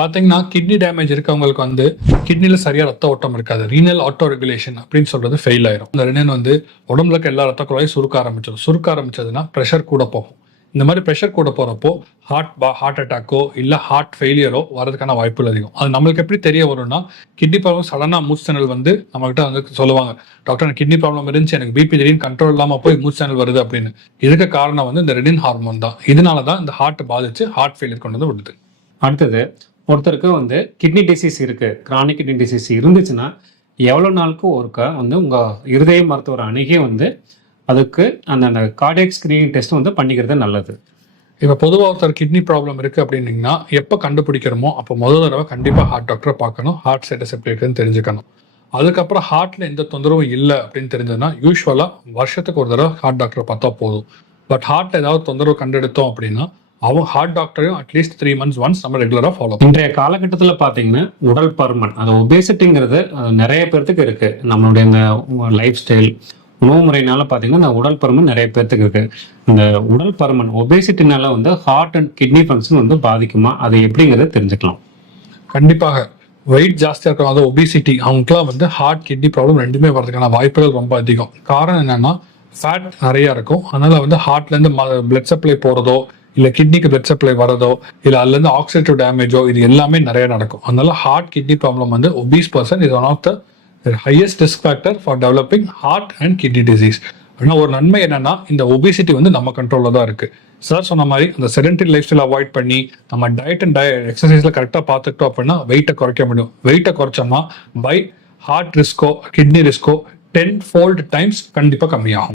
பாத்தீங்கன்னா kidney damage இருக்கவங்களுக்கு வந்து கிட்னில சரியா ரத்த ஓட்டம் இருக்காது. ரீனல் ஆட்டோ ரெகுலேஷன் அப்படின்னு சொல்றது ஃபெயில் ஆயிரும். இந்த ரெனின் வந்து உடம்புல இருக்க எல்லா ரத்த குழாயும் சுருக்க ஆரம்பிச்சதுன்னா ப்ரெஷர் கூட போகும். இந்த மாதிரி ப்ரெஷர் கூட போறப்போ ஹார்ட் அட்டாக்கோ இல்ல ஹார்ட் ஃபெயிலியரோ வரதுக்கான வாய்ப்புகள் அதிகம். அது நம்மளுக்கு எப்படி தெரிய வரும்னா, கிட்னி ப்ராப்ளம் சடனா மூச்சு திணறல் வந்து நம்ம கிட்ட வந்து சொல்லுவாங்க, டாக்டர் எனக்கு கிட்னி ப்ராப்ளம் இருந்துச்சு, எனக்கு பிபி திடீர்னு கண்ட்ரோல் இல்லாம போய் மூச்சு திணறல் வருது அப்படின்னு. இதுக்கு காரணம் வந்து இந்த ரெனின் ஹார்மோன் தான். இதனாலதான் இந்த ஹார்ட் பாதிச்சு ஹார்ட் ஃபெயிலியர் கொண்டு வந்து விடுது. அடுத்தது, ஒருத்தருக்கு வந்து கிட்னி டிசீஸ் இருக்கு, கிரானிக் கிட்னி டிசீஸ் இருந்துச்சுன்னா எவ்வளவு நாளுக்கு ஒருக்கா வந்து உங்க இருதய மருத்துவர் அணுகி வந்து அதுக்கு அந்த கார்டியாக் ஸ்கிரீனிங் டெஸ்ட் வந்து பண்ணிக்கிறது நல்லது. இப்போ பொதுவாக ஒருத்தர் கிட்னி ப்ராப்ளம் இருக்கு அப்படின்னீங்கன்னா எப்போ கண்டுபிடிக்கிறோமோ அப்போ முதல் தடவை கண்டிப்பாக ஹார்ட் டாக்டரை பார்க்கணும். ஹார்ட் ஸ்டேட்டஸ் எப்படி இருக்குன்னு தெரிஞ்சுக்கணும். அதுக்கப்புறம் ஹார்ட்ல எந்த தொந்தரவும் இல்லை அப்படின்னு தெரிஞ்சதுன்னா யூஸ்வலா வருஷத்துக்கு ஒரு தடவை ஹார்ட் டாக்டரை பார்த்தா போதும். பட் ஹார்ட்ல ஏதாவது தொந்தரவு கண்டெடுத்தோம் அப்படின்னா அவங்க ஹார்ட் டாக்டரையும் அட்லீஸ்ட் 3 months ஒன்ஸ் நம்ம ரெகுலராக ஃபாலோ பண்ணுவோம். இன்றைய காலகட்டத்தில் பார்த்தீங்கன்னா உடல் பருமன், அது ஒபேசிட்டிங்கிறது நிறைய பேர்த்துக்கு இருக்கு. நம்மளுடைய இந்த லைஃப் ஸ்டைல் உணவு முறையினால பார்த்தீங்கன்னா இந்த உடல் பருமன் நிறைய பேர்த்துக்கு இருக்கு. இந்த உடல் பருமன் ஒபேசிட்டினால வந்து ஹார்ட் அண்ட் கிட்னி ஃபங்க்ஷன் வந்து பாதிக்குமா, அது எப்படிங்கிறத தெரிஞ்சுக்கலாம். கண்டிப்பாக வெயிட் ஜாஸ்தியாக இருக்கும், அது ஒபிசிட்டி, அவங்களுக்குலாம் வந்து ஹார்ட் கிட்னி ப்ராப்ளம் ரெண்டுமே வரதுக்கான வாய்ப்புகள் ரொம்ப அதிகம். காரணம் என்னன்னா ஃபேட் நிறைய இருக்கும். அதனால வந்து ஹார்ட்ல இருந்து பிளட் சப்ளை போறதோ இல்ல கிட்னிக்கு பிளட் சப்ளை வரதோ இல்ல அதுல இருந்து ஆக்சிடேட்டிவ் டேமேஜோ இது எல்லாமே நிறைய நடக்கும். அதனால ஹார்ட் கிட்னி ப்ராப்ளம் வந்து obese person is one of the highest risk factor for developing heart and kidney disease. ஆனால் ஒரு நன்மை என்னன்னா இந்த ஒபிசிட்டி வந்து நம்ம கண்ட்ரோல்ல தான் இருக்கு. சார் சொன்ன மாதிரி அந்த செடென்டரி லைஃப் ஸ்டைல் அவாய்ட் பண்ணி நம்ம டயட் அண்ட் எக்ஸசைஸ்ல கரெக்டாக பார்த்துக்கிட்டோம் அப்படின்னா வெயிட்டை குறைக்க முடியும். வெயிட்டை குறைச்சோம்னா பை ஹார்ட் ரிஸ்கோ கிட்னி ரிஸ்கோ 10-fold டைம்ஸ் கண்டிப்பாக கம்மியாகும்.